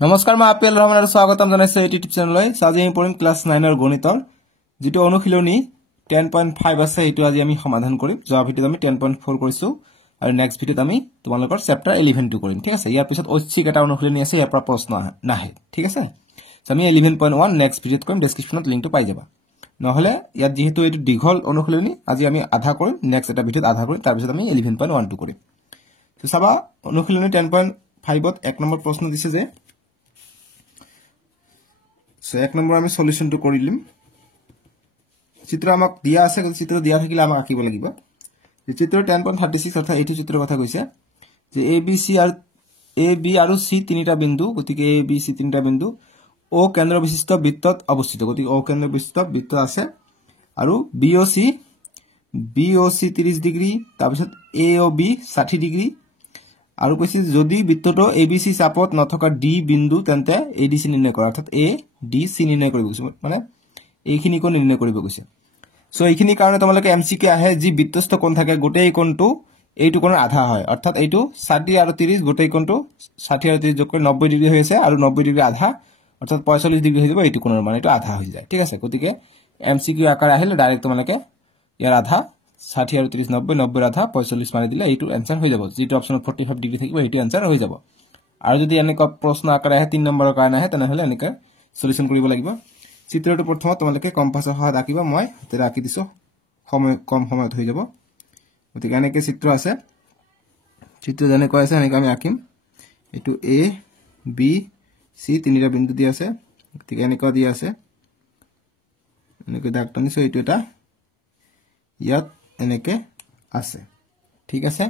নমস্কাৰ মই আপিল ৰহমান আৰু স্বাগতম জনাইছো এই ইউটিউব চেনেললৈ আজি আমি পঢ়িম ক্লাস 9 ৰ গণিতৰ যেটো অনুশীলনী 10.5 আছে এটো আজি আমি সমাধান কৰিম যোৱা ভিডিওত আমি 10.4 কৰিছো আৰু নেক্সট ভিডিওত আমি তোমালোকৰ চেপ্টাৰ 11 টো কৰিম ঠিক আছে ইয়াৰ পিছত ঐচ্ছিক এটা অনুশীলনী আছে ইয়াৰ পৰা প্ৰশ্ন নাহে ঠিক আছে আমি 11.1 নেক্সট ভিডিওত কৰিম ডেসক্ৰিপচনত লিংকটো পাই যাবা নহলে ইয়াত যেহেতু এটো দীঘল অনুশীলনী আজি আমি আধা কৰিম নেক্সট এটা ভিডিওত আধা কৰিম তাৰ পিছত আমি 11.1 টো কৰিম তো চাবা অনুশীলনী 10.5 ত এক নম্বৰ প্ৰশ্ন দিছে যে So, एक नंबर आमी सॉल्यूशन तो करिलिम चित्र আমাক দিয়া আছে চিত্র দিয়া থাকিলে আমাক আকিব লাগিব যে চিত্র 10.36 অর্থাৎ এটি চিত্র কথা কইছে যে এ বি আর সি তিনটা বিন্দু গতিকে এ বি সি তিনটা বিন্দু ও কেন্দ্র বিশিষ্ট বৃত্তত অবস্থিত গতিকে ও কেন্দ্র বিশিষ্ট বৃত্ত আছে আর বি ও সি 30 ডিগ্রি তাৰপিছত এ ও বি 60 ডিগ্ৰি আৰু কৈছে যদি বৃত্তটো এবিসি চাপত নথকা ডি বিন্দু তেন্তে এডিসি নিৰ্ণয় কৰা অৰ্থাৎ এ ডি সি নিৰ্ণয় কৰিব কৈছে মানে এইখিনি কোণ নিৰ্ণয় কৰিব কৈছে সো এইখিনি কাৰণে তোমালোকে এমসিকিউ আহে যি বৃত্তস্থ কোণ থাকে গোটেই কোণটো এইটো কোণৰ আধা হয় অৰ্থাৎ এইটো 60 আৰু 30 গোটেই কোণটো 60 আৰু 30 যোগ কৰি 90 ডিগ্ৰী হৈ আছে আৰু 90 ডিগ্ৰী আধা অৰ্থাৎ 45 ডিগ্ৰী হৈ যাব এইটো কোণৰ মানে এইটো আধা হৈ যায় ঠিক আছে গতিকে এমসিকিউ আকাৰ আহিলে ডাইৰেক্ট তোমালোকে ইয়াৰ আধা 60 আৰু 30 90 90 আধা 45 মাৰি দিলে এইটো आंसर হৈ যাব যেটো অপচনত 45 ডিগ্ৰী থাকিব এইটো आंसर হৈ যাব আৰু যদি এনেকা প্ৰশ্ন আকাৰ আহে 3 নম্বৰৰ কাৰণে আহে তেনেহলে এনেকা সলিউশন কৰিব লাগিব চিত্ৰটো প্ৰথমত তোমালোকে কম্পাছৰ সহায়ত আঁকিবা মই তেৰা আঁকি দিছো সময় কম সময়ত হৈ যাব গতিকে এনেকে চিত্ৰ আছে চিত্ৰ জানে কৈ আছে এনেকা আমি আঁকিম এটো এ বি সি তিনিটা বিন্দু দি আছে গতিকে এনেকা দি আছে এনেকে দাগ টানিছো এইটো এটা ইয়াত এনেকে আছে ঠিক আছে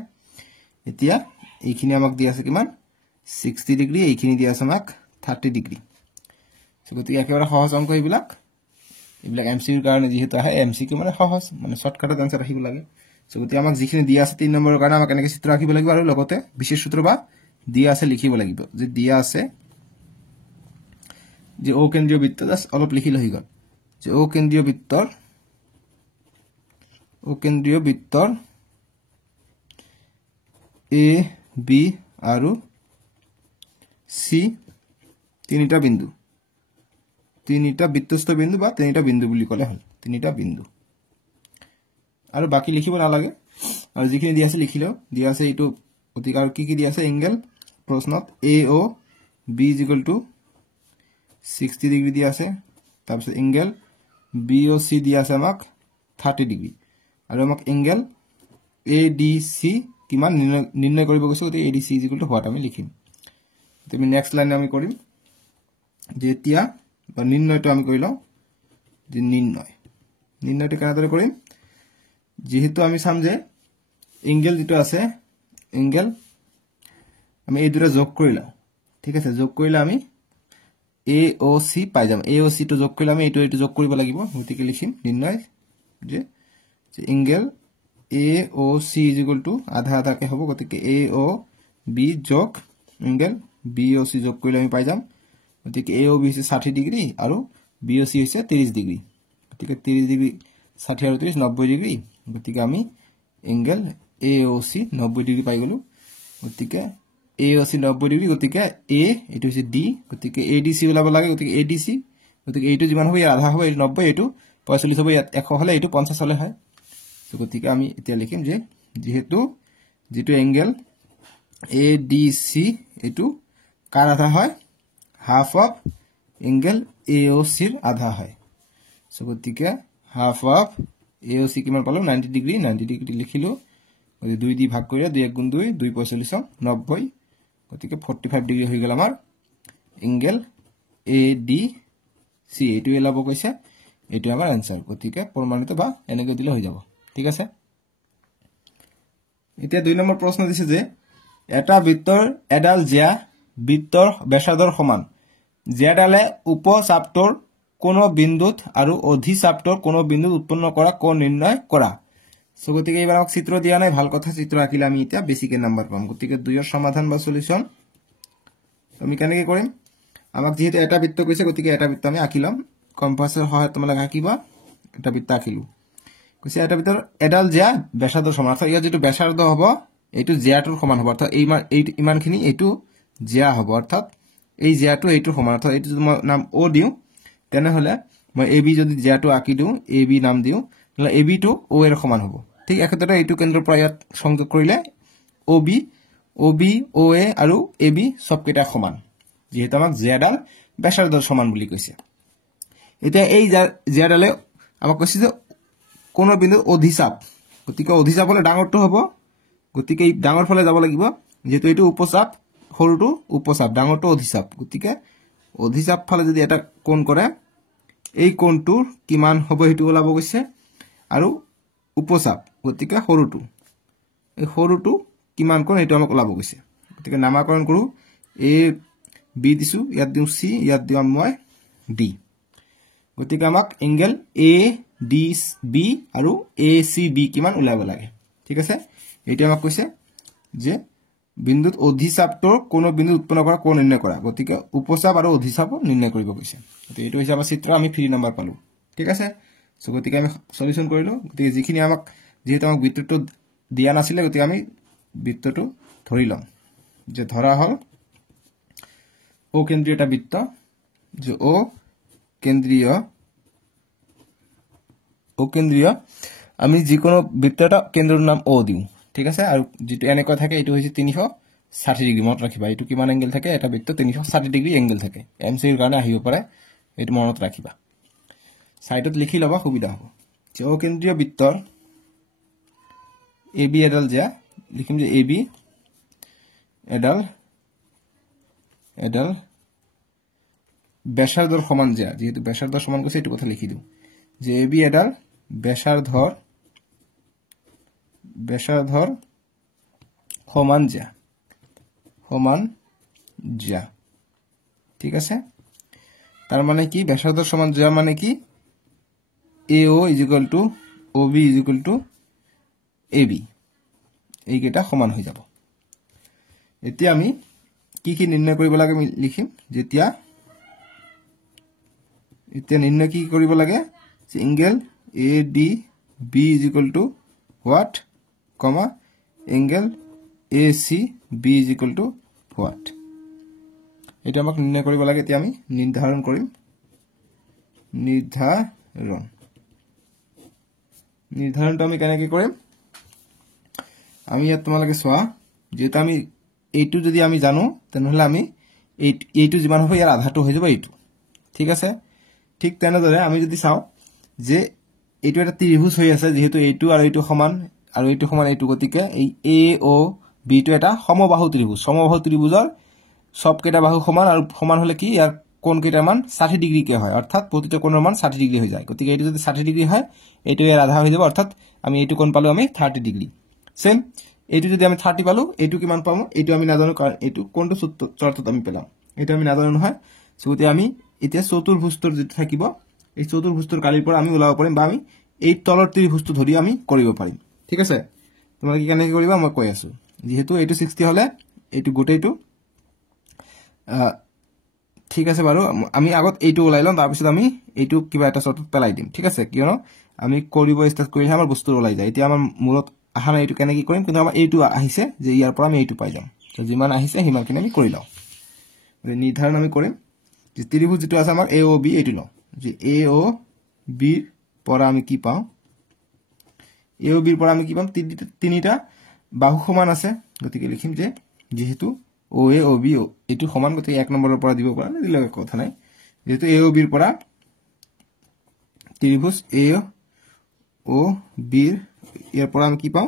এতিয়া এইখিনি আমাক দি আছে কিমান 60 ডিগ্ৰী এইখিনি দি আছে আমাক 30 ডিগ্ৰী সো গতি একেবাৰে সহজ অংক এইবিলাক এমসিকিউৰ কাৰণে যেহেতু আহে এমসিকিউ মানে সহজ মানে শৰ্টকাটত आंसर আহিব লাগে সো গতি আমাক যিখিনি দি আছে 3 নম্বৰৰ কাৰণে আমাক এনেকে চিত্ৰ আঁকিব লাগিব আৰু লগতে বিশেষ সূত্ৰ বা দি আছে লিখিব লাগিব যে দিয়া আছে যে ও কেন্দ্ৰীয় বৃত্ত জাস্ট অলপ লিখি লৈ গল যে ও কেন্দ্ৰীয় বৃত্তৰ এ বি আৰু সি তিনিটা বৃত্তস্থ বিন্দু বা তিনিটা বিন্দু বুলি কলে হল তিনিটা বিন্দু আৰু বাকি লিখিব নালাগে আৰু যিখিনি দি আছে লিখিলো দি আছে এইটো অধিকাৰ কি দি আছে এংগল প্ৰশ্নত এ ও বি = 60 ডিগ্ৰী দি আছে তাৰপিছত এংগল বি ও সি দি আছে আমাক 30 ডিগ্ৰী আৰু আমাক এংগল এডিসি কিমান নিৰ্ণয় কৰিব গৈছো তে এডিসি = হোৱাট আমি লিখিম তুমি নেক্সট লাইন আমি কৰিম যে এতিয়া বা নিৰ্ণয়টো আমি কৰিলো যে নিৰ্ণয়টো কেনেদৰে কৰিম যেহেতু আমি চাম যে এংগল যেটো আছে এংগল আমি এই দুটা যোগ কৰিলা ঠিক আছে যোগ কৰিলে আমি এ ও সি পাই যাম এ ও সি টো যোগ কৰিলে আমি এইটো যোগ কৰিব লাগিব গতিকে লিখিম নিৰ্ণয় যে এংগল এ ও সি = আধা আধাকে হ'ব গতিকে এ ও বি যোগ এংগল বি ও সি যোগ কৰিলে আমি পাই যাম গতিকে এ ও বি হৈছে 60 ডিগ্ৰী আৰু বি ও সি হৈছে 30 ডিগ্ৰী গতিকে 30 ডিগ্ৰী 60 আৰু 30 90 ডিগ্ৰী গতিকে আমি এংগল এ ও সি 90 ডিগ্ৰী পাই গলো গতিকে এ ও সি 90 ডিগ্ৰী গতিকে এ এটো হৈছে ডি গতিকে এডিসি ওলাব লাগে গতিকে এডিসি গতিকে এইটো যিমান হ'ব ইয়াৰ আধা হ'ব এই 90 এইটো 45 হ'ব ইয়াত 100 হলে এইটো 50 হলে হয় সো গতিকে আমি এতিয়া লিখিম যে যেহেতু যেটো এংগল এডিসি এটো কাৰ আধা হয় হাফ অফ এংগল এওসি ৰ আধা হয় সো গতিকে হাফ অফ এওসি কিমান পালো 90 ডিগ্ৰী লিখিলো গতিকে 2 দি ভাগ কৰিলে 2 * 1 = 2 2 * 45 90 গতিকে 45 ডিগ্ৰী হৈ গল আমাৰ এংগল এডিসি এটো এলাব কৈছে এটো আমাৰ आंसर গতিকে প্ৰমাণিত বা এনেকৈ দিলে হৈ যাব ঠিক আছে এতিয়া 2 নম্বৰ প্ৰশ্ন দিছে যে এটা বৃত্তৰ এডাল জিয়া বৃত্তৰ ব্যাসাৰ্ধৰ সমান জিয়াডালে উপচাপটোৰ কোনো বিন্দুত আৰু অধিচাপটোৰ কোনো বিন্দুত উৎপন্ন কৰা কোণ নিৰ্ণয় কৰা সো গতিকে এইবাৰ আমাক চিত্ৰ দিয়া নাই ভাল কথা চিত্ৰ আঁকিলে আমি এতিয়া বেছিকে নাম্বাৰ পাম গতিকে 2 ৰ সমাধান বা সলিউশন আমি কেনেকৈ কৰিম আমাক যেহেতু এটা বৃত্ত কৈছে গতিকে এটা বৃত্ত আমি আঁকিলাম কম্পাছৰ সহায়ত তোমালোকে আঁকিবা এটা বৃত্ত আঁকিলো কৈছে এটা ভিতৰ এডাল জিয়া ব্যাসাৰ্ধৰ সমান অৰ্থাৎ ইয়াৰ যেটো ব্যাসাৰ্ধ হ'ব এইটো জিয়াটোৰ সমান হ'ব অৰ্থাৎ এই ইমানখিনি এইটো জিয়া হ'ব অৰ্থাৎ এই জ্যাটো এইটো সমান অর্থাৎ এইটো যদি মই নাম ও দিও তেনেহলে মই এবি যদি জ্যাটো আঁকি দিও এবি নাম দিও তাহলে এবি টো ও এর সমান হ'ব ঠিক একেদৰে এইটো কেন্দ্ৰৰ পৰা ইয়াত সংযোগ কৰিলে ওবি ওবি ও এ আৰু এবি সবকেইটা সমান যেহেতু আমাক জেডাল ব্যাসাৰ্ধৰ সমান বুলি কৈছে এতিয়া এই জেডালে আমাক কৈছে যে কোন বিন্দুত অধিচাপ গতিকে অধিচাপ হলে ডাঙৰটো হ'ব গতিকে এই ডাঙৰ ফলে যাব লাগিব যেহেতু এইটো উপচাপ সৰুটো উপচাপ ডাঙৰটো অধিচাপ গতিকে অধিচাপ ফলে যদি এটা কোণ কৰে এই কোণটোৰ কিমান হ'ব হেতু ওলাব গৈছে আৰু উপচাপ গতিকে সৰুটো এই সৰুটো কিমান কোণ এটো আমাক ওলাব গৈছে গতিকে নামাকৰণ কৰো এ বি দিছো ইয়াত দিও সি ইয়াত দিও মই ডি গতিকে আমাক এংগেল এ ডি বি আৰু এ সি বি কিমান ওলাব লাগে ঠিক আছে এটা আমাক কৈছে যে বিন্দুত অধিচাপৰ কোন বিন্দু উৎপন্ন কৰা কোণ নিৰ্ণয় কৰা গতিকে উপচাপ আৰু অধিচাপ নিৰ্ণয় কৰিব কৈছে গতিকে এইটো হৈছে আমাৰ চিত্ৰ আমি 3 নম্বৰ পালো ঠিক আছে সো গতিকে আমি সলিউশন কৰিলো গতিকে যিখিনি আমাক যেহেতু আমাক বৃত্তটো দিয়া নাছিলে গতিকে আমি বৃত্তটো ধৰি লম যে ধৰা হল ও কেন্দ্ৰীয় এটা বৃত্ত যে ও কেন্দ্ৰীয় আমি যিকোনো বৃত্ত এটা কেন্দ্ৰৰ নাম ও দিও ঠিক আছে আৰু যেটো এনেকৈ থাকে এটো হৈছে 360 ডিগ্ৰী মনত ৰাখিবা এটো কিমান এংগেল থাকে এটা বৃত্ত 360 ডিগ্ৰী এংগেল থাকে এমসিৰ কাৰণে আহিব পাৰে এটো মনত ৰাখিবা সাইডত লিখি লবা সুবিধা হ'ব যে ও কেন্দ্ৰীয় বৃত্তৰ এবি এডাল যা লিখিম যে এবি এডাল ব্যাসাৰ্ধৰ সমান যা যেহেতু ব্যাসাৰ্ধৰ সমান কৈছে এটো কথা লিখি দিও যে এবি এডাল ব্যাসাৰ্ধৰ সমান যা ঠিক আছে তাৰ মানে কি ব্যাসাৰ্ধৰ সমান যা মানে কি AO = OB = AB এই কেটা সমান হৈ যাব এতিয়া আমি কি নিৰ্ণয় কৰিব লাগে আমি লিখিম যেতিয়া এতিয়া নিৰ্ণয় কি কৰিব লাগে যে angle ADB = what comma angle ACB = what এটা আমাক নিৰ্ণয় কৰিব লাগে এতিয়া আমি নিৰ্ধাৰণ কৰিম নিৰ্ধাৰণটো আমি কেনেকৈ কৰিম আমি ইয়াত তোমালোকে চোৱা যেটা আমি এইটো যদি আমি জানো তেনেহলে আমি এইটো যিমান হ'ব ইয়াৰ আধাটো হৈ যাব এইটো ঠিক আছে ঠিক তেনেদৰে আমি যদি চাও যে এইটো এটা ত্ৰিভুজ হৈ আছে যেহেতু এইটো আৰু এইটো সমান আৰু এইটো সমান এইটো গতিকে এই এ ও বি টো এটা সমবাহু ত্ৰিভুজৰ সব কেটা বাহু সমান আৰু সমান হলে কি ইয়াৰ কোণ কেটাৰ মান 60 ডিগ্ৰী কে হয় অৰ্থাৎ প্ৰতিটো কোণৰ মান 60 ডিগ্ৰী হৈ যায় গতিকে এইটো যদি 60 ডিগ্ৰী হয় এইটো ইয়াৰ আধা হৈ যাব অৰ্থাৎ আমি এইটো কোণ পালো আমি 30 ডিগ্ৰী সেম এইটো যদি আমি 30 পালো এইটো কিমান পাম এইটো আমি নাজানো কাৰণ এইটো কোণটো চৰ্তত আমি পেলাম এইটো আমি নাজানো নহয় সো আমি এতিয়া চতুৰ্ভুজৰ যেটো থাকিব এই চতুৰ্ভুজৰ কালিৰ পৰা আমি ওলাব পাৰিম বা আমি এই তলৰ ত্ৰিভুজটো ধৰি আমি কৰিব পাৰিম ঠিক আছে তোমালোকে কেনেকৈ কৰিবা মই কৈ আছো যেহেতু এইটো 60 হলে এইটো গোটেইটো ঠিক আছে বাৰু আমি আগত এইটো ওলাই লম তাৰ পিছত আমি এইটো কিবা এটা চৰ্তত পেলাই দিম ঠিক আছে কিয়নো আমি কৰিব ষ্টাৰ্ট কৰিলে আমাৰ বস্তু ওলাই যায় এতিয়া আমাৰ মূলত আহা নাই এইটো কেনেকৈ কৰিম কিন্তু আমাৰ এইটো আহিছে যে ইয়াৰ পৰা আমি এইটো পাই যাম তো যিমান আহিছে হিমানখিনি আমি কৰি লওঁ নিৰ্ধাৰণ আমি কৰিম যে ত্ৰিভুজ যেটো আছে আমাৰ AOB এইটো লওঁ যে AOB ৰ পৰা আমি কি পাম AOB ৰ পৰা আমি কি পাম তিনিটা বাহু সমান আছে গতিকে লিখিম যে যেহেতু OA OB এইটো সমান গতিকে 1 নম্বৰৰ পৰা দিব পৰা দিলে কথা নাই যেহেতু AOB ৰ পৰা ত্ৰিভুজ AOB ইয়াৰ পৰা আমি কি পাম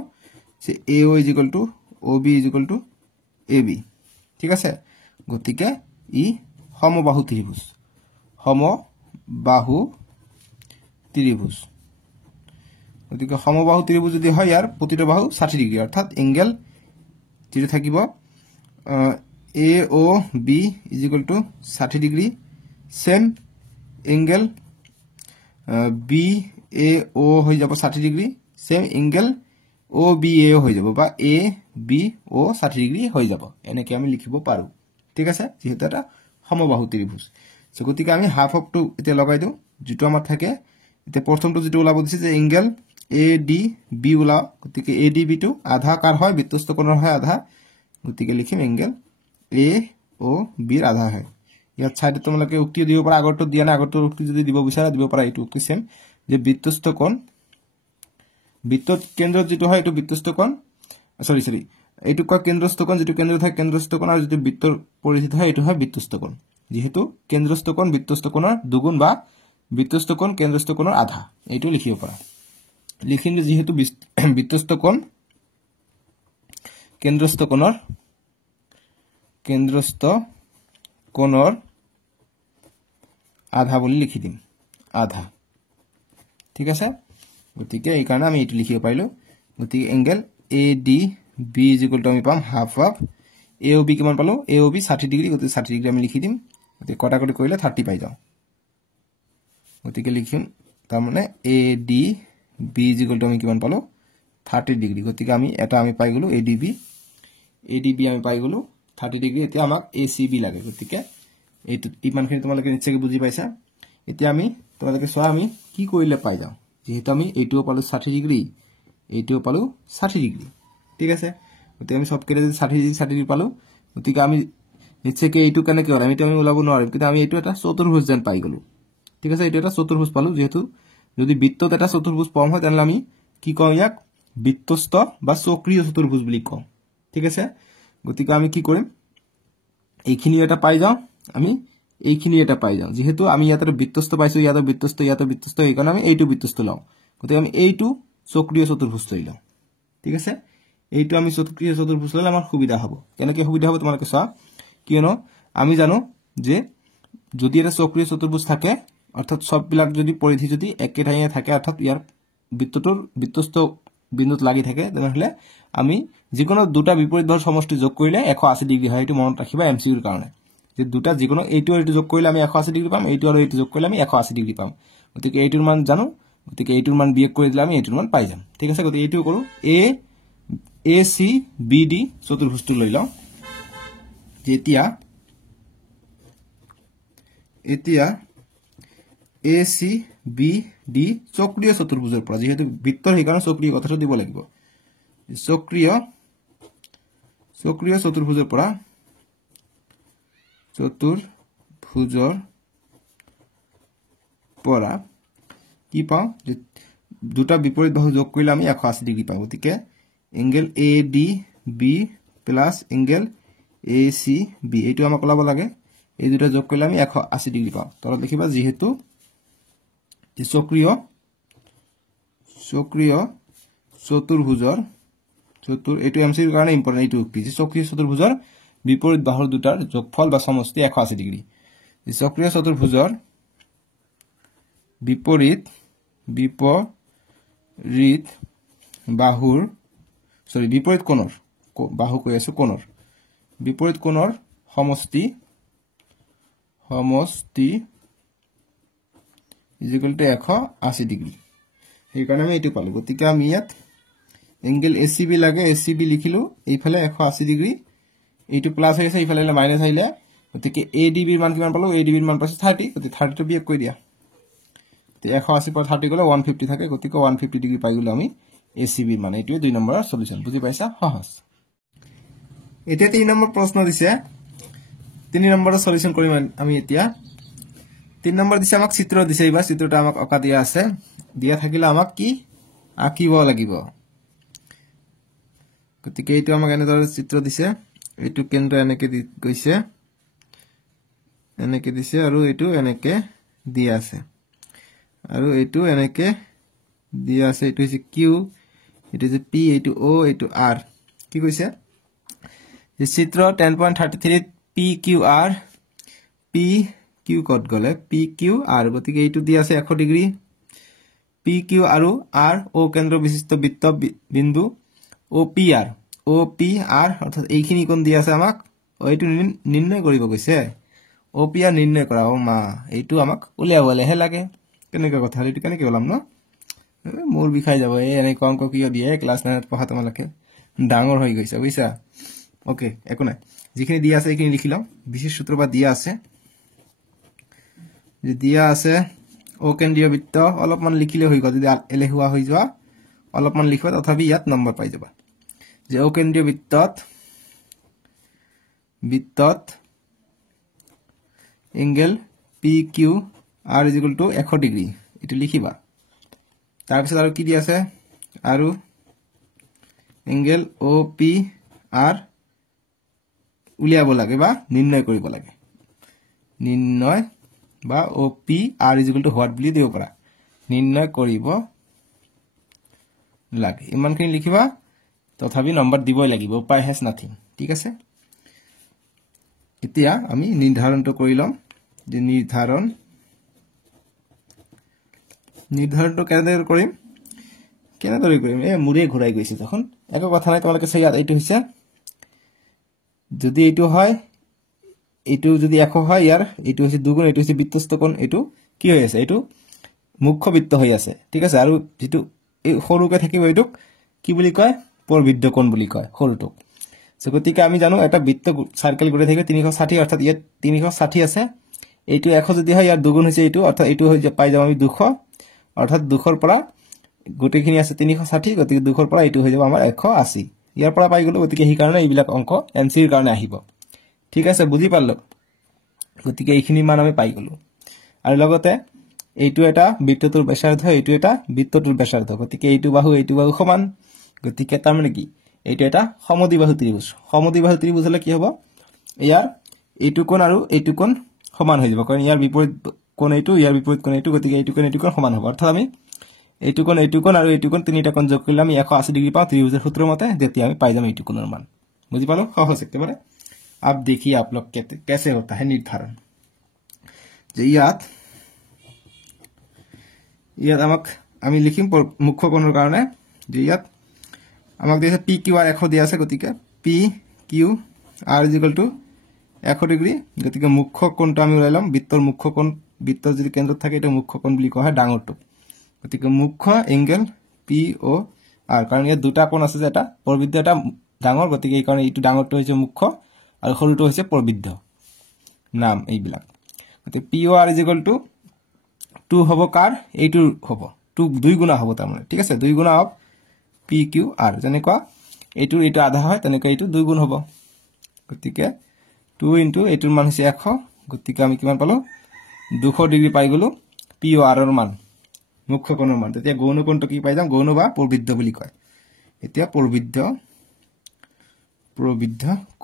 যে AO = OB = AB ঠিক আছে গতিকে ই সমবাহু ত্ৰিভুজ গতিকে সমবাহু ত্ৰিভুজ যদি হয় ইয়াৰ প্ৰতিটো বাহু 60 ডিগ্ৰী অৰ্থাৎ এংগেল যেটো থাকিব AOB = 60 degree same angle BAO হৈ যাব 60 ডিগ্ৰী সেম এংগেল OBA হৈ যাব বা ABO 60 ডিগ্ৰী হৈ যাব এনেকৈ আমি লিখিব পাৰো ঠিক আছে যেহেতু এটা সমবাহু ত্ৰিভুজ সো গতিকে আমি হাফ অফ টু এতিয়া লগাই দিও যেটো আমাৰ থাকে এতিয়া প্ৰথমটো যেটো ওলাব দিছে যে এংগেল ADB ওলা গতিকে ADB টো আধা কার হয় বৃত্তস্থ কোণৰ হয় আধা গতিকে লিখিম এংগেল AOB ৰ আধা হয় ইয়াত চাইডে তোমালোকে উক্তি দিব পাৰা আগৰটো দিয়া না আগৰটো উক্তি যদি দিব বিচাৰা দিব পাৰা এইটো উক্তি সেম যে বৃত্তস্থ কোণ বৃত্তত কেন্দ্ৰত যেটো হয় এটো বৃত্তস্থ কোণ সৰি এইটো কয় কেন্দ্ৰস্থ কোণ যেটো কেন্দ্ৰত থাকে কেন্দ্ৰস্থ কোণ আৰু যেটো বৃত্তৰ পৰিধিত হয় এটো হয় বৃত্তস্থ কোণ যেহেতু কেন্দ্ৰস্থ কোণ বৃত্তস্থ কোণৰ দুগুণ বা বৃত্তস্থ কোণ কেন্দ্ৰস্থ কোণৰ আধা এইটো লিখিব পাৰা লিখিম যে যেহেতু বৃত্তস্থ কোণ কেন্দ্ৰস্থ কোণৰ আধা বুলি লিখি দিম আধা ঠিক আছে গতিকে এই কাৰণে আমি এটো লিখিব পাৰিলো গতিকে এংগেল ADB আমি পাম হাফ অফ AOB কিমান পালো AOB 60 ডিগ্ৰী গতিকে 60 ডিগ্ৰী আমি লিখি দিম গতিকে কটাকটি কৰিলে 30 পাই যাও গতিকে লিখিম তাৰ মানে ADB আমি কিমান পালো 30 ডিগ্ৰী গতিকে আমি এটা আমি পাই গলো ADB আমি পাই গলো 30 ডিগ্ৰী এতিয়া আমাক ACB লাগে গতিকে এইটো ইমানখিনি তোমালোকে নিশ্চয়কৈ বুজি পাইছা এতিয়া আমি তোমালোকে চোৱা আমি কি কৰিলে পাই যাও যেহেতু আমি এইটোও পালো 60 ডিগ্ৰী এইটোও পালো 60 ডিগ্ৰী ঠিক আছে গতিকে আমি সব কেলে 60 ডিগ্ৰী পালো গতিকে আমি নিশ্চয়কৈ এইটো কেনে কি হ'ল আমি ওলাব নোৱাৰিম কিন্তু আমি এইটো এটা চতুৰ্ভুজ যেন পাই গলো ঠিক আছে এইটো এটা চতুৰ্ভুজ পালো যেহেতু যদি বৃত্তত এটা চতুৰ্ভুজ পাম হয় তেনলে আমি কি কম ইয়াক বৃত্তস্থ বা চক্ৰীয় চতুৰ্ভুজ বুলি কম ঠিক আছে গতিকে আমি কি কৰিম এইখিনি এটা পাই যাও আমি এইখিনি এটা পাই যাও যেহেতু আমি ইয়াতে বৃত্তস্থ পাইছো ইয়াতে বৃত্তস্থ এই কাৰণে আমি এইটো বৃত্তস্থ লও গতিকে আমি এইটো চক্ৰীয় চতুৰ্ভুজ লইলাম ঠিক আছে এইটো আমি চক্ৰীয় চতুৰ্ভুজ ললে আমাৰ সুবিধা হ'ব কেনেকৈ সুবিধা হ'ব তোমালোকে চোৱা কিয়নো আমি জানো যে যদি এটা চক্ৰীয় চতুৰ্ভুজ থাকে অৰ্থাৎ সববিলাক যদি পৰিধি যদি একে ঠাইয়ে থাকে অৰ্থাৎ ইয়াৰ বৃত্তস্থ বিন্দুত লাগি থাকে তেনেহলে আমি যিকোনো দুটা বিপৰীত বাহুৰ সমষ্টি যোগ কৰিলে 180 ডিগ্ৰী হয় এটো মনত ৰাখিবা এমসিকিউৰ কাৰণে যে দুটা যিকোনো এইটো আৰু এইটো যোগ কৰিলে আমি 180 ডিগ্ৰী পাম এইটো আৰু এইটো যোগ কৰিলে আমি 180 ডিগ্ৰী পাম গতিকে এইটোৰ মান জানো গতিকে এইটোৰ মান বিয়োগ কৰি দিলে আমি এইটোৰ মান পাই যাম ঠিক আছে গতিকে এইটো কৰো ACBD চতুৰ্ভুজটো লৈ লও যেতিয়া ACBD চক্ৰীয় চতুৰ্ভুজৰ পৰা যেহেতু বৃত্তৰ হেকাৰণে চক্ৰীয় কথাটো দিব লাগিব চক্ৰীয় চতুৰ্ভুজৰ পৰা কি পাও যে দুটা বিপৰীত বাহু যোগ কৰিলে আমি 180 ডিগ্ৰী পাও গতিকে angle ADB plus angle ACB এইটো আমাক ওলাব লাগে এই দুটা যোগ কৰিলে আমি 180 ডিগ্ৰী পাও তলত লিখিবা যেহেতু চক্ৰীয় চতুৰ্ভুজৰ এইটো এমসিৰ কাৰণে ইম্পৰ্টেন্ট এইটো উক্তি যে চক্ৰীয় চতুৰ্ভুজৰ বিপৰীত বাহুৰ দুটাৰ যোগফল বা সমষ্টি 180 ডিগ্ৰী চক্ৰীয় চতুৰ্ভুজৰ বিপৰীত কোণৰ বাহু কৈ আছে কোণৰ বিপৰীত কোণৰ সমষ্টি ইকুৱেল টু 180 ডিগ্ৰী এই কাৰণে আমি এইটো পালো গতিকে আমি ইয়াত এংগেল ACB লাগে ACB লিখিলো এইফালে 180 ডিগ্ৰী এইটো প্লাস হৈছে এইফালে মাইনাস আহিলে গতিকে ADB ৰ মান কিমান পালো ADB ৰ মান পাইছো 30 গতিকে 30 টো বিয়োগ কৰি দিয়া তে 180 পৰা 30 গলে 150 থাকে গতিকে 150 ডিগ্ৰী পাই গলো আমি ACB ৰ মান এইটোৱে 2 নম্বৰৰ সলিউশন বুজি পাইছা সহজ এতিয়া 3 নম্বৰ প্ৰশ্ন দিছে 3 নম্বৰৰ সলিউশন কৰিম আমি এতিয়া 3 নম্বৰ দিছে আমাক চিত্ৰ দিছে এইবাৰ চিত্ৰটা আমাক অকা দিয়া আছে দিয়া থাকিলে আমাক কি আঁকিব লাগিব গতিকে এইটো আমাক এনেদৰে চিত্ৰ দিছে এইটো কেন্দ্ৰ এনেকে দিছে আৰু এইটো এনেকে দিয়া আছে আৰু এইটো এনেকে দিয়া আছে এইটো হৈছে Q এইটো যে P এইটো O এইটো R কি কৈছে যে চিত্ৰ 10.33 PQR PQ কত গলে PQR গতিকে এইটো দিয়া আছে 100 ডিগ্ৰী PQ আৰু R O কেন্দ্ৰ বিশিষ্ট বৃত্ত বিন্দু OPR অৰ্থাৎ এইখিনি কোণ দিয়া আছে আমাক এইটো নিৰ্ণয় কৰিব কৈছে OPR নিৰ্ণয় কৰা ও মা এইটো আমাক উলিয়াবলেহে লাগে কেনেকৈ কথা এইটো কেনেকৈ ওলাম ন মোৰ বিষাই যাব এই এনে অংক কিয় দিয়ে ক্লাছ 9 পঢ়া তোমালোকে ডাঙৰ হৈ গৈছে বুইছা ওকে একো নাই যিখিনি দিয়া আছে এইখিনি লিখি লও বিশেষ সূত্ৰ বা দিয়া আছে যে দিয়া আছে অকেন্দ্ৰীয় বৃত্ত অলপমান লিখিলে হৈ গল যদি এলেহুৱা হৈ যোৱা অলপমান লিখিবা তথাপি ইয়াত নম্বৰ পাই যাবা যে অকেন্দ্ৰীয় বৃত্তত angle P Q R is equal to 100 degree এইটো লিখিবা তাৰপিছত আৰু কি দি আছে আৰু এংগেল অ পি আৰ উলিয়াব লাগে বা নিৰ্ণয় কৰিব লাগে নিৰ্ণয় বা O P R is equal to what বুলি দিব পাৰা নিৰ্ণয় কৰিব লাগে ইমানখিনি লিখিবা তথাপি নম্বৰ দিবই লাগিব উপায় হেজ নাথিং ঠিক আছে এতিয়া আমি নিৰ্ধাৰণটো কৰি লম যে নিৰ্ধাৰণটো কেনেদৰে কৰিম এই মুৰে ঘূৰাই গৈছে তখন একো কথা নাই তোমালোকে চাই এইটো হৈছে যদি এইটো হয় এইটো যদি 100 হয় ইয়াৰ এইটো হৈছে দুগুণ এইটো হৈছে বৃত্তস্থ কোণ এইটো কি হৈ আছে এইটো মুখ্য বৃত্ত হৈ আছে ঠিক আছে আৰু যেটো এই সৰুকে থাকিব এইটো কি বুলি কয় পৰবৃদ্ধ কোণ বুলি কয় সৰুটোক সো গতিকে আমি জানো এটা বৃত্ত সার্কেল ঘুরে থাকে 360 অর্থাৎ ইয়াত 360 আছে এইটো 100 যদি হয় ইয়াৰ দুগুণ হৈছে এইটো অৰ্থাৎ এইটো হৈ পাই যাম আমি 200 অৰ্থাৎ 200 ৰ পৰা গোটেইখিনি আছে 360 গতিকে 200 ৰ পৰা এইটো হৈ যাব আমাৰ 180 ইয়াৰ পৰা পাই গলো গতিকে এই কাৰণে এইবিলাক অংক এমসিৰ কাৰণে আহিব ঠিক আছে বুজি পালো গতিকে এইখিনি মান আমি পাই গলো আৰু লগতে এইটো এটা বৃত্তটোৰ ব্যাসাৰ্ধ এইটো এটা বৃত্তটোৰ ব্যাসাৰ্ধ গতিকে এইটো বাহু সমান গতিকে তাৰ মানে কি এইটো এটা সমদ্বিবাহু ত্ৰিভুজ হলে কি হ'ব ইয়াৰ এইটো কোণ আৰু এইটো কোণ সমান হৈ যাব কাৰণ ইয়াৰ বিপৰীত কোণ এইটো ইয়াৰ বিপৰীত কোণ এইটো গতিকে এইটো কোণ সমান হ'ব অৰ্থাৎ আমি এইটো কোণ আৰু এইটো কোণ তিনিটা কোণ যোগ কৰিলে আমি 180 ডিগ্ৰী পাওঁ ত্ৰিভুজৰ সূত্ৰৰ মতে যেতিয়া আমি পাই যাম এইটো কোণৰ মান বুজি পালো সহজ একেবাৰে अब देखिए आप लोग कैसे होता है निर्धारण যে ইয়াত আমাক আমি লিখিম মুখ্য কোণৰ কাৰণে যে ইয়াত আমাক দিছে পি কিউ আর 100 দিয়া আছে গতিকে P Q R is equal to 100 degree গতিকে মুখ্য কোণটো আমি উলাইলাম বৃত্তৰ মুখ্য কোণ বৃত্তৰ যদি কেন্দ্ৰত থাকে এটা মুখ্য কোণ বুলি কোৱা হয় ডাঙৰটো গতিকে মুখ্য এংগেল পি ও আৰ কাৰণ ইয়াত দুটা কোণ আছে যে এটা পৰবৃদ্ধ এটা ডাঙৰ গতিকে এই কাৰণে এইটো ডাঙৰটো হৈছে মুখ্য আৰু সৰুটো হৈছে পৰবৃদ্ধ নাম এইবিলাক গতিকে P O R is equal to 2 হ'ব কাৰ এইটো হ'ব 2 দুই গুণা হ'ব তাৰ মানে ঠিক আছে দুই গুণা অফ পি কিউ আৰ যেনেকুৱা এইটো আধা হয় তেনেকৈ এইটো দুই গুণ হ'ব গতিকে 2 ইনটু এইটোৰ মান হৈছে 100 গতিকে আমি কিমান পালো 200 ডিগ্ৰী পাই গলো পি ও আৰ ৰ মান মুখ্য কোণৰ মান তেতিয়া গৌণ কোণটো কি পাই যাম গৌণ বা পৰবৃদ্ধ বুলি কয় এতিয়া পৰবৃদ্ধ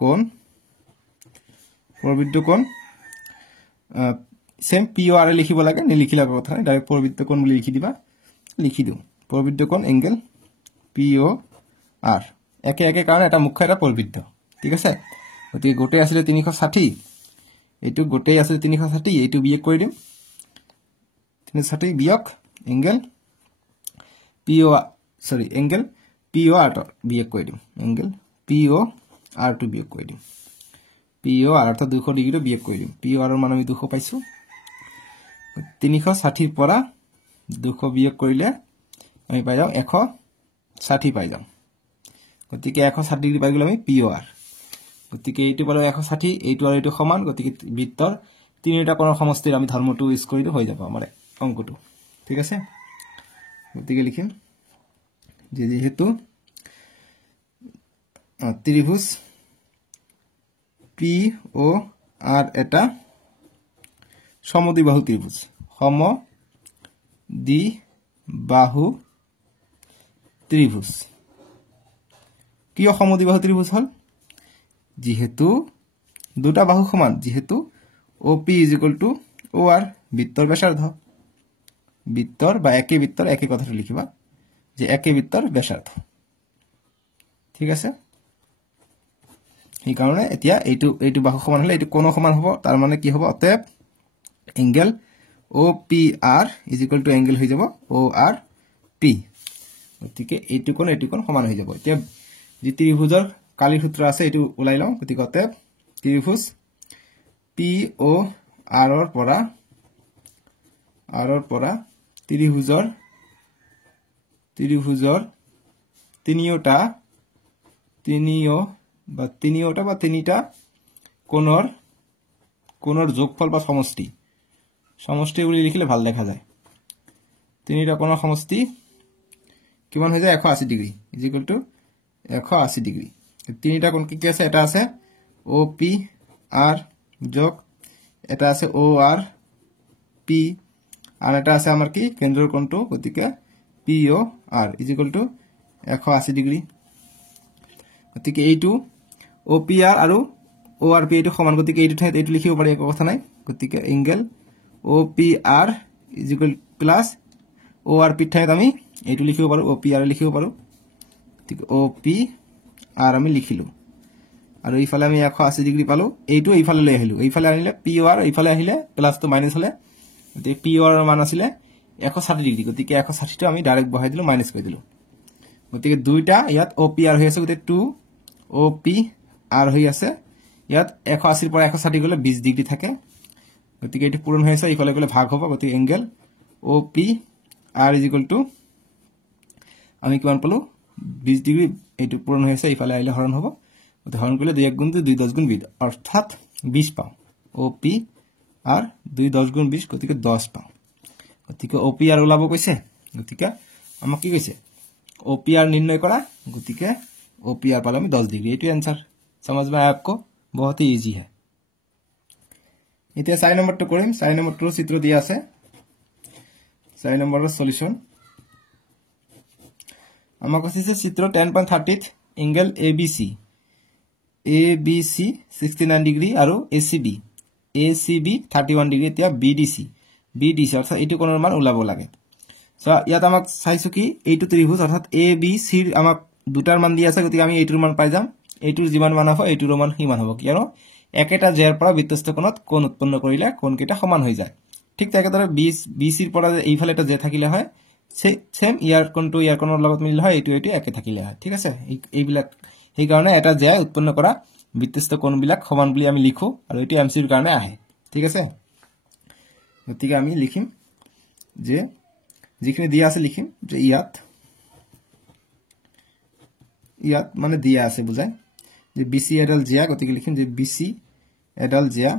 কোণ সেম পি ও আৰ লিখিব লাগে নিলিখিলে কথা নাই ডাইৰেক্ট পৰবৃদ্ধ কোণ বুলি লিখি দিও পৰবৃদ্ধ কোণ এংগেল পি ও আৰ একে কাৰণ এটা মুখ্য এটা পৰবৃদ্ধ ঠিক আছে গতিকে গোটেই আছিল 360 এইটো গোটেই আছিল 360 এইটো বিয়োগ কৰি দিম 360 বিয়োগ এংগেল পি ও আৰ বিয়োগ কৰি দিম angle P O R two বিয়োগ কৰি দিম পি ও আৰ অৰ্থাৎ 200 ডিগ্ৰী বিয়োগ কৰি দিম পি ও আৰ ৰ মান আমি 200 পাইছো 360 ৰ পৰা 200 বিয়োগ কৰিলে আমি পাই যাম 160 পাই যাম গতিকে 160 ডিগ্ৰী পাই গলো আমি পি ও আৰ গতিকে এইটো পালো 160 এইটো আৰু এইটো সমান গতিকে বৃত্তৰ তিনিটা কোণৰ সমষ্টিৰ আমি ধৰ্মটো ইউজ কৰিলে হৈ যাব আমাৰ অংকটো ঠিক আছে গতিকে লিখিম যেহেতু ত্রিভুজ পি ও আর এটা সমদ্বিবাহু ত্রিভুজ কিয় সমদ্বিবাহু ত্রিভুজ হল যেহেতু দুটা বাহু সমান যেহেতু O P is equal to O R বৃত্তৰ ব্যাসাৰ্ধ বৃত্তৰ বা একে বৃত্তৰ একে কথাটো লিখিবা যে একে বৃত্তৰ ব্যাসাৰ্ধ ঠিক আছে এই কারণে এতিয়া এইটো বাহু সমান হলে এইটো কোণ সমান হ'ব তাৰ মানে কি হ'ব অতএব angle O P R is equal to angle হৈ যাব ও আর পি গতিকে এইটো কোণ সমান হৈ যাব এতিয়া যি ত্ৰিভুজৰ কালিৰ সূত্ৰ আছে এইটো উলাই লওঁ গতিকে অতএব ত্ৰিভুজ পি ও আৰ ৰ পৰা ত্ৰিভুজৰ তিনিটা কোণৰ যোগফল বা সমষ্টি বুলি লিখিলে ভাল দেখা যায় তিনিটা কোণৰ সমষ্টি কিমান হৈ যায় 180 degree is equal to 180 degree তিনিটা কোণ কি আছে এটা আছে ও পি আর যোগ এটা আছে ও আর পি আর এটা আছে আমার কি কেন্দ্ৰৰ কোণটো গতিকে P O R is equal to 180 degree গতিকে এইটো ও পি আৰ আৰু ও আৰ পি এইটো সমান গতিকে এইটো ঠাইত এইটো লিখিব পাৰি একো কথা নাই গতিকে angle O P R is equal plus O R P ঠাইত আমি এইটো লিখিব পাৰো ও পি আৰ লিখিব পাৰো ঠিক ও পি আৰ আমি লিখিলো আৰু ইফালে আমি 180 ডিগ্ৰী পালো এইটো ইফালে লৈ আহিলো ইফালে আনিলে পি ও আর ইফালে আহিলে প্লাস তো মাইনাস হলে গতিকে পি ও আর মান আছিল 160 ডিগ্ৰী গতিকে 160 টো আমি ডাইৰেক্ট বহাই দিলো মাইনাস কৰি দিলো গতিকে দুইটা ইয়াত ও পি আর হৈ আছে গতিকে 2 ও পি আর হৈ আছে ইয়াত 180 ৰ পৰা 160 গলে 20 ডিগ্ৰী থাকে গতিকে এটো পূৰণ হৈ আছে ইফালে গলে ভাগ হ'ব গতিকে angle O P R is equal to আমি কিমান পালো 20 ডিগ্ৰী এটো পূৰণ হৈ আছে ইফালে আহিলে হৰণ হ'ব গতিকে হৰণ কৰিলে 2 1 গুণ 2 10 গুণ 20 অৰ্থাৎ 20 পাও ও পি আর 2 10 গুণ 20 গতিকে 10 পাও গতিকে ও পি আর ওলাব কৈছে গতিকে আমাক কি কৈছে ओ पी आर निर्णय करा गतिके ओ पी आर पाले আমি 10 डिग्री एटू आंसर समझ में आया आपको बहुत ही इजी है इते 4 नंबर तो करिम 4 नंबर तो चित्र दिया আছে 4 नंबर ৰ সলিউশন আমাক আছে চিত্ৰ 10.30 এঙ্গেল এবিসি 69 ডিগ্ৰী আৰু এসিবি 31 ডিগ্ৰী এতিয়া বিডিসি অৰ্থাৎ এটো কোণৰ মান ওলাব লাগে সো ইয়াত আমাক চাইছো কি এইটো ত্ৰিভুজ অৰ্থাৎ এ বি সি ৰ আমাক দুটাৰ মান দি আছে গতিকে আমি এইটোৰ মান পাই যাম এইটোৰ যিমান মান হ'ব এইটোৰ মান হিমান হ'ব কিয়নো একেটা জেৰ পৰা বৃত্তস্থ কোণত কোণ উৎপন্ন কৰিলে কোণকেইটা সমান হৈ যায় ঠিক তাকেদৰে বি সি ৰ পৰা এইফালে এটা জে থাকিলে হয় সেম ইয়াৰ কোণটো ইয়াৰ কোণৰ লগত মিলিলে হয় এইটো একে থাকিলে হয় ঠিক আছে এইবিলাক এই কাৰণে এটা জে উৎপন্ন কৰা বৃত্তস্থ কোণবিলাক সমান বুলি আমি লিখো আৰু এটো এমসি ৰ কাৰণে আহে ঠিক আছে গতিকে আমি লিখিম যে जिखिनि दिया আছে লিখিম যে ইয়াত মানে দিয়া আছে বুজায় যে বিসি এডাল জিয়া গতিকে লিখিম যে বিসি এডাল জিয়া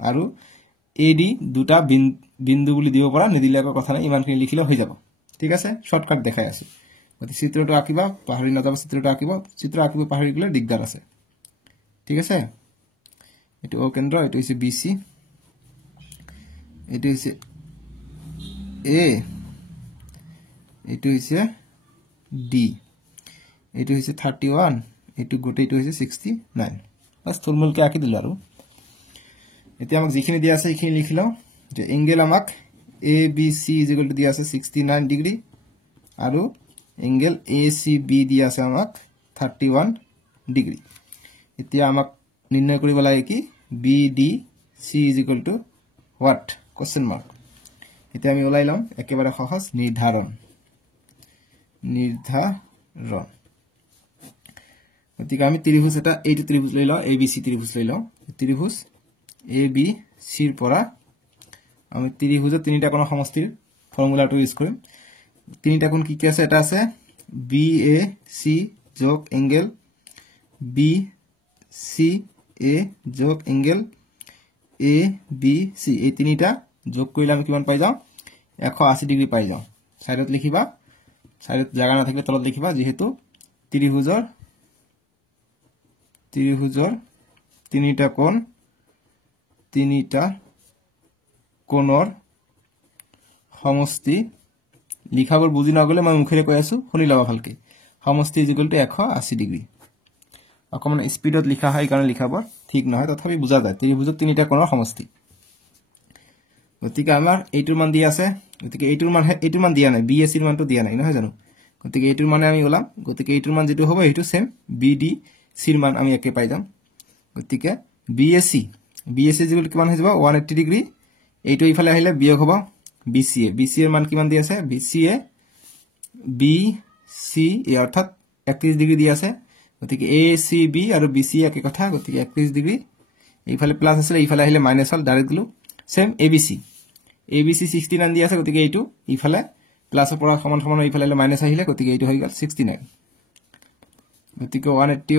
আৰু এডি দুটা বিন্দু বুলি দিব পৰা নিদিলেকৰ কথা নাই ইমানখিনি লিখিলে হৈ যাব ঠিক আছে শৰ্টকাট দেখাই আছে গতি চিত্ৰটো আঁকিবা পাহৰি নযাব চিত্ৰটো আঁকিব চিত্ৰ আঁকিব পাহৰি গলে দিগদাৰ আছে ঠিক আছে এটো ও কেন্দ্ৰ এটো হৈছে বিসি এটো হইছে এ এটো হইছে ডি এটো হইছে 31 এটো গোটে এটো হইছে 69 বাস থুলমুলকে আঁকি দিল আৰু এতিয়া আমাক যিখিনি দিয়া আছে এইখিনি লিখিলো যে এঙ্গেল আমাক A B C is equal to দিয়া আছে 69 ডিগ্ৰী আৰু এঙ্গেল এ সি বি দিয়া আছে আমাক 31 ডিগ্ৰী এতিয়া আমাক নিৰ্ণয় কৰিব লাগে কি B D C is equal to what question mark এতিয়া আমি ওলাইলাম একেবারে সহজ নির্ধারণ গতিকে আমি ত্রিভুজ এটা এইটো ত্রিভুজ লৈ লও এবিসি ত্রিভুজ লৈ লও ত্রিভুজ এবিসি ৰ পৰা আমি ত্ৰিভুজৰ তিনিটা কোণ সমষ্টিৰ ফৰ্মুলাটো ইউজ কৰিম তিনিটা কোণ কি কি আছে এটা আছে বি এ সি যোগ এঙ্গেল বি সি এ যোগ এঙ্গেল এ বি সি এই তিনিটা যোগ কৰিলে আমি কিমান পাই যাও 180 ডিগ্ৰী পাই যাও সাইডত লিখিবা সাইডত জায়গা না থাকিলে তলত লিখিবা যেহেতু ত্ৰিভুজৰ তিনিটা কোণৰ সমষ্টি লিখাবৰ বুজি নগলে মই মুখেৰে কৈ আছো শুনি লবা ভালকে সমষ্টি ইজ ইকুয়াল টু 180 ডিগ্ৰী অকমান স্পিডত লিখা হয় কাৰণ লিখাব ঠিক নহয় তথাপি বুজা যায় ত্ৰিভুজৰ তিনিটা কোণৰ সমষ্টি গতিকে আমাৰ এইটোৰ মান দিয়া আছে গতিকে এইটোৰ মান দিয়া নাই বিএসি ৰ মানটো দিয়া নাই নহয় জানো গতিকে এইটোৰ মানে আমি ওলাম গতিকে এইটোৰ মান যেটো হ'ব এইটো সেম বিডি সি ৰ মান আমি একে পাই যাম গতিকে বিএসি যেটো কিমান হৈ যাব 180 ডিগ্ৰী এইটো ইফালে আহিলে বিয়োগ হ'ব বিসি ৰ মান কিমান দিয়া আছে বিসি অৰ্থাৎ 31 ডিগ্ৰী দিয়া আছে গতিকে এ সি বি আৰু বিসি একে কথা গতিকে 31 ডিগ্ৰী ইফালে প্লাস আছে ইফালে আহিলে মাইনাস হল ডাইৰেক্ট দিলো সেম এবিসি 69 দিয়া আছে গতিকে এইটো ইফালে প্লাসৰ পৰা সমান ইফালে আহিলে মাইনাস আহিলে গতিকে এইটো হৈ গল 69 গতিকে 180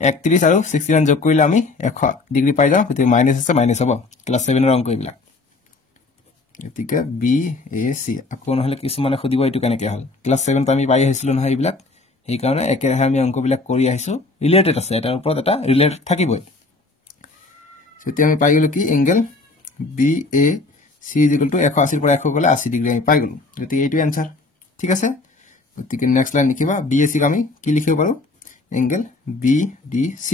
31 আৰু 69 যোগ কৰিলে আমি 100 ডিগ্ৰী পাই যাও গতিকে মাইনাস আছে মাইনাস হ'ব ক্লাস 7 ৰ অংক এইবিলাক গতিকে বি এ সি আকৌ নহলে কিছু মানে খুদিব এইটো কেনেকৈ হল ক্লাস 7 তো আমি পাই আহিছিলো নহয় এইবিলাক এই কাৰণে একেৰাহে আমি অংকবিলাক কৰি আহিছো ৰিলেটেড আছে এটাৰ ওপৰত এটা ৰিলেটেড থাকিবই সেটি আমি পাই গলো কি এংগেল BAC = 180 পৰা 100 গলে 80 ডিগ্ৰী আমি পাই গলো গতি এইটো आंसर ঠিক আছে গতিকে নেক্সট লাইন লিখিবা BAC ক আমি কি লিখিব পাৰো এংগেল BDC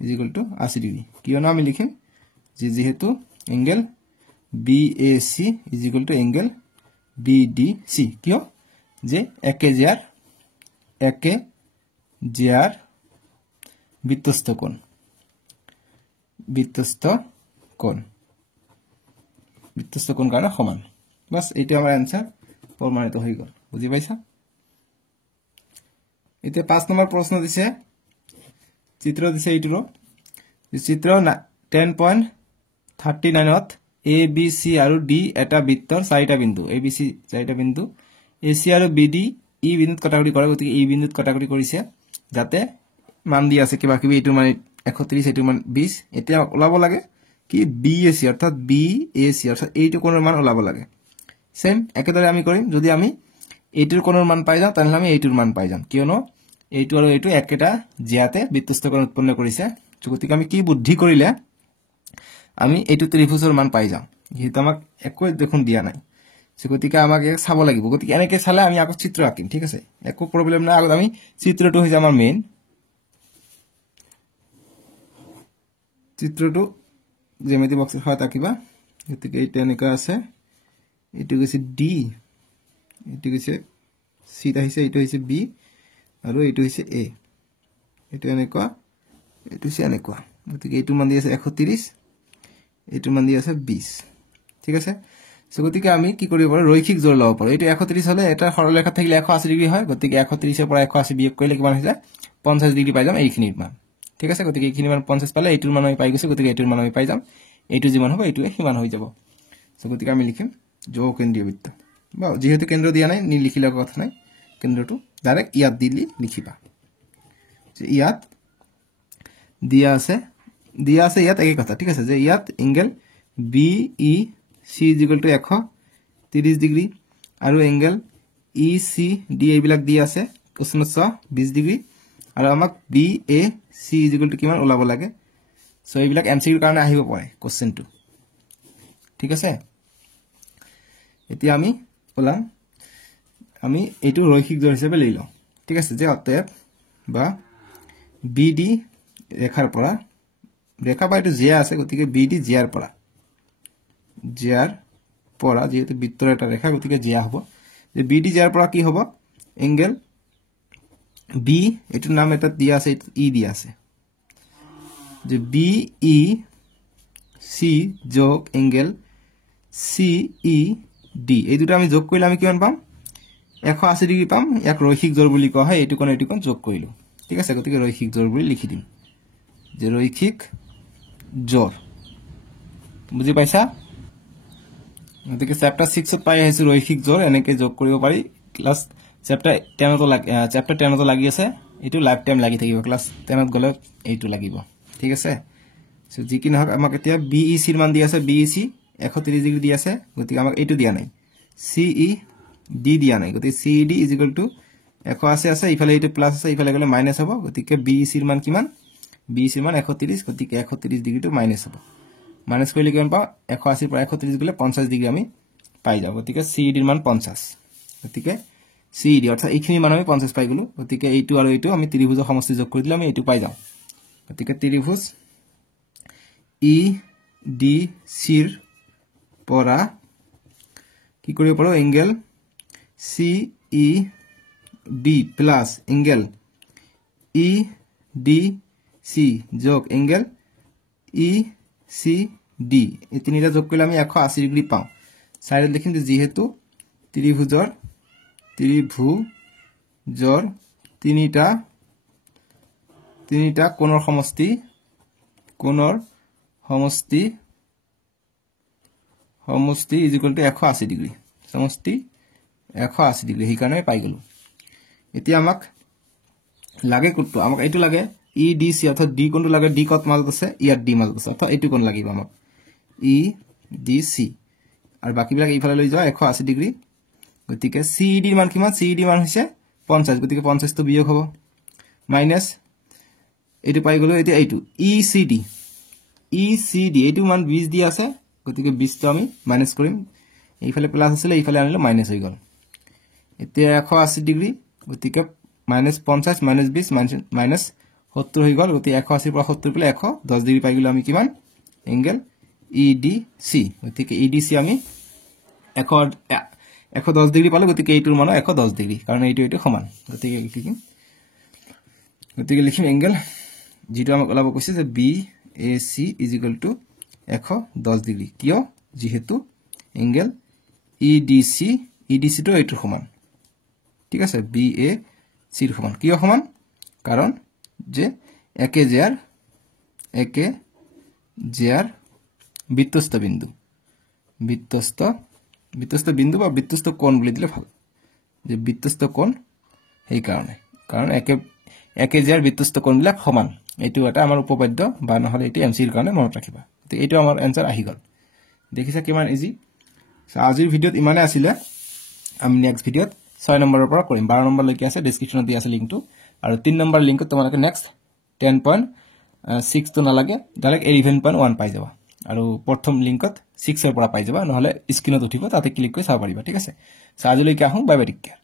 = 80 ডিগ্ৰী কিয়নো আমি লিখিম যেহেতু এংগেল BAC = এংগেল BDC কিয় যে একে জিয়ার বৃত্তস্থ কোণ কারণে সমান বাস এইটো আমাৰ आंसर প্ৰমাণিত হৈ গল বুজি পাইছা এতে 5 নম্বৰ প্ৰশ্ন দিছে চিত্ৰ দিছে এইটো চিত্ৰ 10.39 ত ABC আৰু D এটা বৃত্তৰ চাৰিটা বিন্দু ABC চাৰিটা বিন্দু AC আৰু BD ই বিন্দুত কাটাকুটি কৰে গতিকে এই বিন্দুত কাটাকুটি কৰিছে যাতে মান দি আছে কিবা কিবি এইটো মানে 31 এইটো মান 20 এতিয়া ওলাব লাগে কি BAC অৰ্থাৎ BAC অৰ্থাৎ এইটো কোণৰ মান ওলাব লাগে সেম একেদৰে আমি কৰিম যদি আমি এইটোৰ কোণৰ মান পাই যাওঁ তাহলে আমি এইটোৰ মান পাই যাম কিয়নো এইটো আৰু এইটো একেটা জিয়াতে বৃত্তস্থ কোণ উৎপন্ন কৰিছে গতিকে আমি কি বুদ্ধি কৰিলে আমি এইটো ত্ৰিভুজৰ মান পাই যাম যেহেতু আমাক একো দেখোন দিয়া নাই গতিকে আমাক চাব লাগিব গতিকে এনেকে চালে আমি আকৌ চিত্ৰ আঁকিম ঠিক আছে একো প্ৰবলেম নাই আগত আমি চিত্ৰটো হৈ আমাৰ মেইন চিত্ৰটো জ্যামিতি বক্সৰ সহায়ত আঁকিবা গতিকে এইটো এনেকা আছে এইটো গৈছে D এইটো গৈছে C আহিছে এইটো হৈছে B আৰু এইটো হৈছে A এইটো এনেকা এইটো হৈছে এনেকা গতিকে এইটো মান দি আছে 130 এইটো মান দি আছে 20 ঠিক আছে গতিকে আমি কি কৰিব পাৰো ৰৈখিক জোৰ লব পাৰো এইটো 130 হলে এটা সৰলৰেখা থাকিলে 180 ডিগ্ৰী হয় গতিকে 130 ৰ পৰা 180 বিয়োগ কৰিলে কিমান হৈ যায় 50 ডিগ্ৰী পাই যাম এইখিনিৰ মান ঠিক আছে গতিকে এইখিনি মান 50 পালে এইটোৰ মান আমি পাই গৈছো গতিকে এইটোৰ মান আমি পাই যাম এইটো যিমান হ'ব এইটোৱে সিমান হৈ যাব গতিকে আমি লিখিম কেন্দ্ৰীয় বৃত্ত বা যেহেতু কেন্দ্ৰ দিয়া নাই নি লিখিলে কথা নাই কেন্দ্ৰটো ডাইৰেক্ট ইয়াত দিলি লিখিবা যে ইয়াত দিয়া আছে ইয়াত একে কথা ঠিক আছে যে ইয়াত এংগেল BEC = 130 ডিগ্ৰী আৰু এংগেল ECD এইবিলাক দি আছে কোসিনত 20 ডিগ্ৰী আৰু আমাক BAC = কিমান ওলাব লাগে সো এইবিলাক এমসিকিউৰ কাৰণে আহিব পাৰে কোশ্চেনটো ঠিক আছে এতিয়া আমি ওলাম আমি এইটো ৰৈখিক জোৰ হিচাপে লৈ লওঁ ঠিক আছে যে অতএব বা BD ৰেখাৰ পৰা ৰেখা বা এইটো জিয়া আছে গতিকে BD জিয়াৰ পৰা যেহেতু বৃত্তৰ এটা ৰেখা গতিকে জিয়া হ'ব যে BD জিয়াৰ পৰা কি হ'ব এংগেল B এটো নাম এটা দিয়া আছে ই দিয়া আছে যে BEC যোগ এংগেল CED এই দুটো আমি যোগ কৰিলে আমি কিমান পাম 180 ডিগ্ৰী পাম ইয়াক ৰৈখিক জোৰ বুলি কোৱা হয় এইটো কোণ যোগ কৰিলো ঠিক আছে গতিকে ৰৈখিক জোৰ বুলি লিখি দিম যে ৰৈখিক জোৰ বুজি পাইছা গতিকে চ্যাপ্টাৰ 6 ত পাই আহিছো ৰৈখিক জোৰ এনেকে যোগ কৰিব পাৰি ক্লাস চ্যাপ্টাৰ 10 তো লাগি আছে এটো লাইফ টাইম লাগি থাকিব ক্লাস 10 ত গলে এইটো লাগিব ঠিক আছে সো যি কি নহক আমাক এতিয়া BEC ৰ মান দি আছে BEC 130 ডিগ্ৰী দি আছে গতিকে আমাক এইটো দিয়া নাই CED দিয়া নাই গতিকে CED = 180 আছে ইফালে এইটো প্লাস আছে ইফালে গলে মাইনাস হ'ব গতিকে BEC ৰ মান কিমান BEC ৰ মান 130 গতিকে 130 ডিগ্ৰীটো মাইনাস হ'ব মাইনাস কৰিলে কিমান পাও 180 পৰা 130 গলে 50 ডিগ্ৰী আমি পাই যাও গতিকে CED ৰ মান 50 গতিকে CED অৰ্থাৎ এইখিনি মান আমি 50 পাই গলো গতিকে এইটো আৰু এইটো আমি ত্ৰিভুজৰ সমষ্টি যোগ কৰি দিলে আমি এইটো পাই যাও গতিকে ত্ৰিভুজ EDC ৰ পৰা কি কৰিব পাৰো angle CED plus angle EDC যোগ এংগেল ECD এই তিনিটা যোগ কৰিলে আমি 180 ডিগ্ৰী পাওঁ সাইডত লিখিম যে যেহেতু ত্ৰিভুজৰ তিনিটা কোণৰ সমষ্টি = 180 ডিগ্ৰী সমষ্টি 180 ডিগ্ৰী এই কাৰণে পাই গলো এতিয়া আমাক লাগে কোনটো আমাক এইটো লাগে EDC অর্থাৎ D কোনটো লাগে D কত মাজত আছে ইয়াত D মাজত আছে অর্থাৎ এইটো কোন লাগিব আমাক EDC আর বাকিবিলাক এইফালে লৈ যাও 180 ডিগ্ৰী গতিকে CED ৰ মান কিমান CED মান হৈছে 50 গতিকে 50 তো বিয়োগ হ'ব মাইনাস এইটো পাই গলো এতিয়া এইটো ইসিডি এইটো মান 20 দি আছে গতিকে 20 তো আমি মাইনাস কৰিম এইফালে প্লাস আছিল এইফালে আনিলে মাইনাস হৈ গল এতিয়া 180 ডিগ্ৰী গতিকে -50 -20 মাইনাস 70 হৈ গল গতিকে 180 পৰা 70 পেলে 110 ডিগ্ৰী পাই গলো আমি কিমান এংগেল ইডিসি গতিকে ইডিসি আমি 110 ডিগ্ৰী পালো গতিকে এইটোৰ মান 110 ডিগ্ৰী কাৰণ এইটো সমান গতিকে লিখিম এংগেল যেটো আমাক ওলাব কৈছে যে BAC = 110 ডিগ্ৰী কিয় যেহেতু এংগেল EDC তো এইটোৰ সমান ঠিক আছে BAC ৰ সমান কিয় সমান কাৰণ যে একে জেয়াৰ বৃত্তস্থ বিন্দু বা বৃত্তস্থ কোণ বুলি দিলে ভাল যে বৃত্তস্থ কোণ এই কাৰণ একে জেয়াৰ বৃত্তস্থ কোণবিলাক সমান এইটো এটা আমাৰ উপপাদ্য বা নহলে এটি এমসি ৰ কাৰণে মনত ৰাখিবা তে এইটো আমাৰ आंसर আহি গল দেখিছা কিমান ইজি আজিৰ ভিডিওত ইমানে আছিল আমি নেক্সট ভিডিওত 6 নম্বৰৰ পৰা কৰিম 12 নম্বৰ লৈকে আছে ডেসক্ৰিপচনত দিয়া আছে লিংকটো আৰু 3 নম্বৰ লিংকত তোমালোকে নেক্সট 10.6 তো নালাগে ডাইৰেক্ট 11.1 পাই যাবা আৰু প্ৰথম লিংকত 6 ৰ পৰা পাই যাবা নহলে স্ক্ৰিনত উঠিব তাতে ক্লিক কৰি চাব পাৰিবা ঠিক আছে আজিলৈকে আহো বাই বাই টেক কেয়াৰ